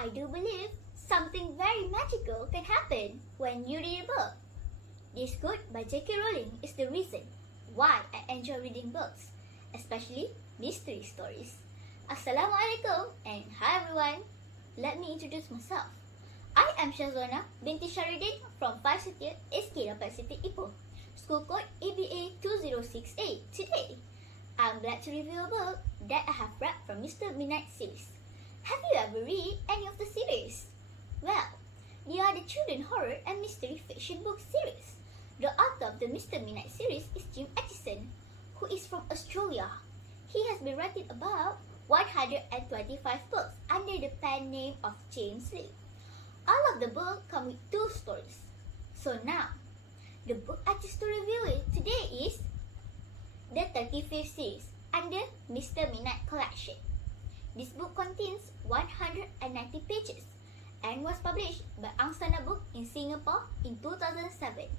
I do believe something very magical can happen when you read a book. This Good by J.K. Rowling is the reason why I enjoy reading books, especially mystery stories. Assalamualaikum and hi everyone. Let me introduce myself. I am Shazwana binti Sharidin from Rapat Setia, SK Rapat Setia Ipoh, school code ABA 2068. Today, I'm glad to review a book that I have read from Mr. Midnight series. Have you ever read any of the series? Well, they are the children horror and mystery fiction book series. The author of the Mr. Midnight series is Jim Atchison, who is from Australia. He has been writing about 125 books under the pen name of James Lee. All of the books come with 2 stories. So now, the book I choose to review today is the 35th series under Mr. Midnight Collection. This book contains 190 pages and was published by Angsana Book in Singapore in 2007.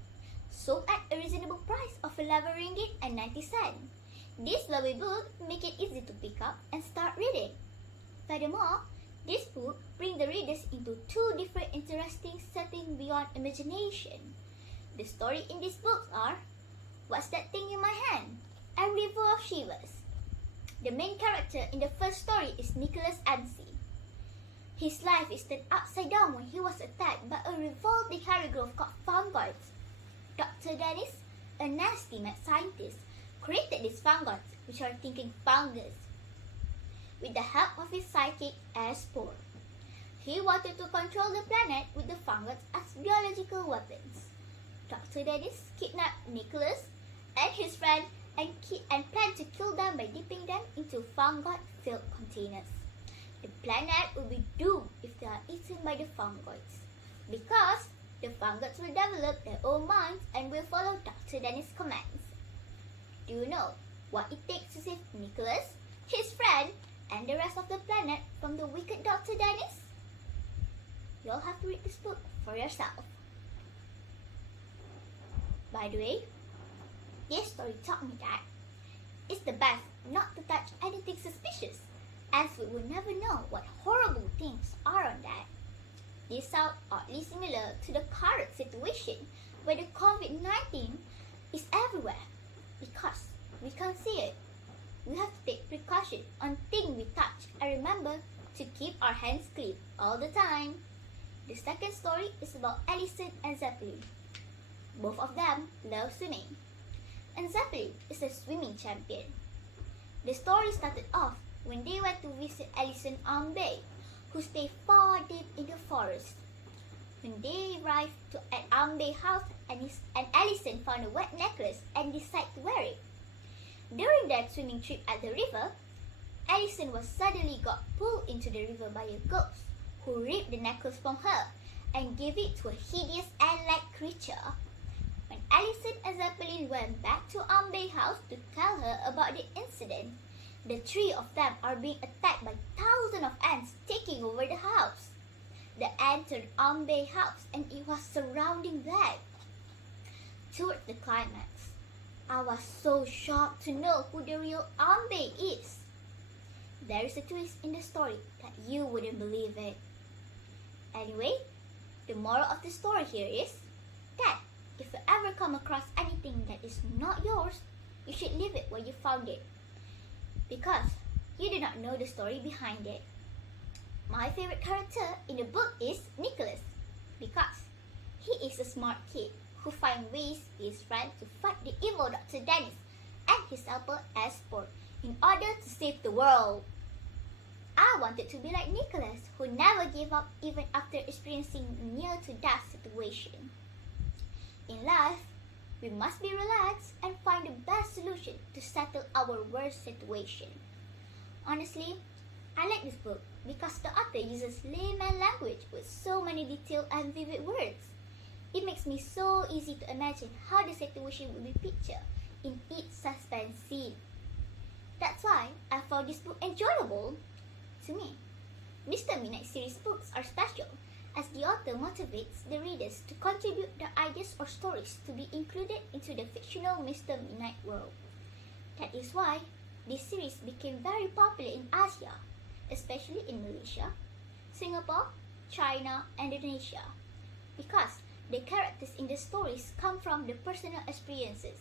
Sold at a reasonable price of RM11.90. This lovely book make it easy to pick up and start reading. Furthermore, this book brings the readers into 2 different interesting settings beyond imagination. The story in these books are What's That Thing in My Hand? And River of Shivers. The main character in the first story is Nicholas Anstey. His life is turned upside down when he was attacked by a revolting hairy growth called fungoids. Dr. Dennis, a nasty mad scientist, created these fungoids, which are thinking fungus, with the help of his sidekick Spore. He wanted to control the planet with the fungoids as biological weapons. Dr. Dennis kidnapped Nicholas and his friend and planned to kill them by dipping them into fungoid-filled containers. The planet will be doomed if they are eaten by the fungoids, because the fungoids will develop their own minds and will follow Dr. Dennis' commands. Do you know what it takes to save Nicholas, his friend, and the rest of the planet from the wicked Dr. Dennis? You'll have to read this book for yourself. By the way, this story taught me that it's the best not to touch anything suspicious, as we will never know what horrible things are on that. This sounds oddly similar to the current situation where the COVID-19 is everywhere because we can't see it. We have to take precaution on things we touch and remember to keep our hands clean all the time. The second story is about Allison and Zeppelin. Both of them love swimming, and Zeppelin is a swimming champion. The story started off when they went to visit Allison on Bay, who stayed far deep in the forest. When they arrived at Bay house and Allison found a wet necklace and decided to wear it. During their swimming trip at the river, Allison was suddenly got pulled into the river by a ghost who ripped the necklace from her and gave it to a hideous ant-like creature. When Allison and Zeppelin went back to Bay house to tell her about the incident, the 3 of them are being attacked by thousands of ants taking over the house. The ants turned Bay house and it was surrounding them. Towards the climax, I was so shocked to know who the real Bay is. There is a twist in the story that you wouldn't believe it. Anyway, the moral of the story here is that if you ever come across anything that is not yours, you should leave it where you found it, because you do not know the story behind it. My favorite character in the book is Nicholas, because he is a smart kid who finds ways with his friend to fight the evil Dr. Dennis and his helper Spore in order to save the world. I wanted to be like Nicholas, who never gave up even after experiencing a near-to-death situation. In life, we must be relaxed and find the best solution to settle our worst situation. Honestly, I like this book because the author uses layman language with so many detailed and vivid words. It makes me so easy to imagine how the situation will be pictured in each suspense scene. That's why I found this book enjoyable. To me, Mr. Midnight series books are special as the author motivates the readers to contribute their ideas or stories to be included into the fictional Mr. Midnight world. That is why this series became very popular in Asia, especially in Malaysia, Singapore, China, and Indonesia, because the characters in the stories come from the personal experiences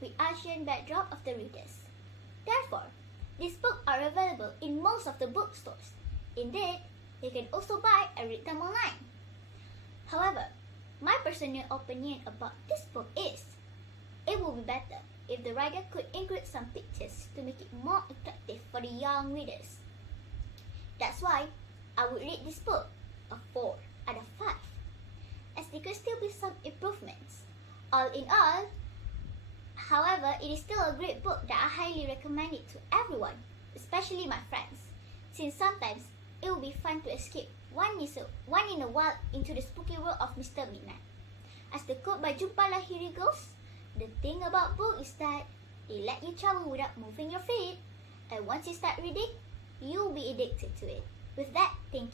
with Asian backdrop of the readers. Therefore, these books are available in most of the bookstores. Indeed, you can also buy and read them online. However, my personal opinion about this book is, it would be better if the writer could include some pictures to make it more attractive for the young readers. That's why I would rate this book a 4 out of 5, as there could still be some improvements. All in all, however, it is still a great book that I highly recommend it to everyone, especially my friends, since sometimes it will be fun to escape one in a while into the spooky world of Mr. Midnight. As the quote by Jumpa Lahiri goes, the thing about books is that they let you travel without moving your feet, and once you start reading, you'll be addicted to it. With that, thank